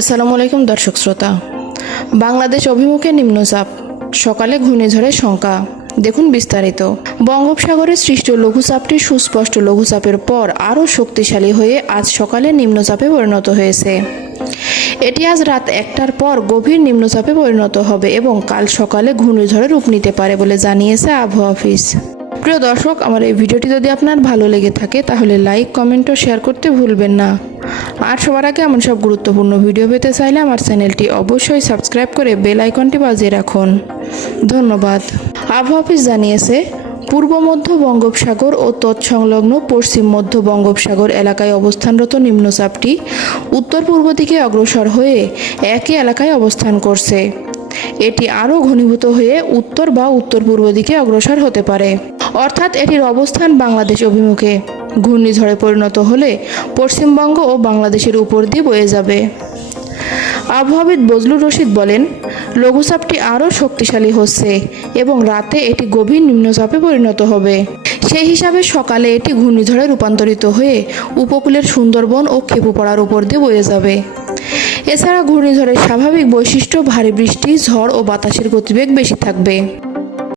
আসসালামু আলাইকুম দর্শক শ্রোতা। বাংলাদেশ অভিমুখে নিম্নচাপ, সকালে ঘূর্ণিঝড়ের শঙ্কা। দেখুন বিস্তারিত। বঙ্গোপসাগরে সৃষ্ট লঘুচাপটি সুস্পষ্ট লঘুচাপের পর আরও শক্তিশালী হয়ে আজ সকালে নিম্নচাপে পরিণত হয়েছে। এটি আজ রাত 1টার পর গভীর নিম্নচাপে পরিণত হবে এবং কাল সকালে ঘূর্ণিঝড়ে রূপ নিতে পারে বলে জানিয়েছে আবহাওয়া অফিস। প্রিয় দর্শক, আমার এই ভিডিওটি যদি আপনার ভালো লেগে থাকে তাহলে লাইক, কমেন্ট ও শেয়ার করতে ভুলবেন না। আর সবার আগে এমন সব গুরুত্বপূর্ণ ভিডিও পেতে চাইলে আমার চ্যানেলটি অবশ্যই সাবস্ক্রাইব করে বেল আইকনটি বাজিয়ে রাখুন। ধন্যবাদ। আবহাওয়া অফিস জানিয়েছে, পূর্ব মধ্য বঙ্গোপসাগর ও তৎসংলগ্ন পশ্চিম মধ্য বঙ্গোপসাগর এলাকায় অবস্থানরত নিম্নচাপটি উত্তর পূর্ব দিকে অগ্রসর হয়ে একই এলাকায় অবস্থান করছে। এটি আরও ঘনীভূত হয়ে উত্তর বা উত্তর পূর্ব দিকে অগ্রসর হতে পারে, অর্থাৎ এটির অবস্থান বাংলাদেশ অভিমুখে। ঘূর্ণিঝড়ে পরিণত হলে পশ্চিমবঙ্গ ও বাংলাদেশের উপর দিয়ে বয়ে যাবে। আবহাওয়াবিদ বজলুর রশিদ বলেন, লঘুচাপটি আরও শক্তিশালী হচ্ছে এবং রাতে এটি গভীর নিম্নচাপে পরিণত হবে। সেই হিসাবে সকালে এটি ঘূর্ণিঝড়ে রূপান্তরিত হয়ে উপকূলের সুন্দরবন ও খেপুপাড়ার উপর দিয়ে বয়ে যাবে। এছাড়া ঘূর্ণিঝড়ের স্বাভাবিক বৈশিষ্ট্য ভারী বৃষ্টি, ঝড় ও বাতাসের গতিবেগ বেশি থাকবে।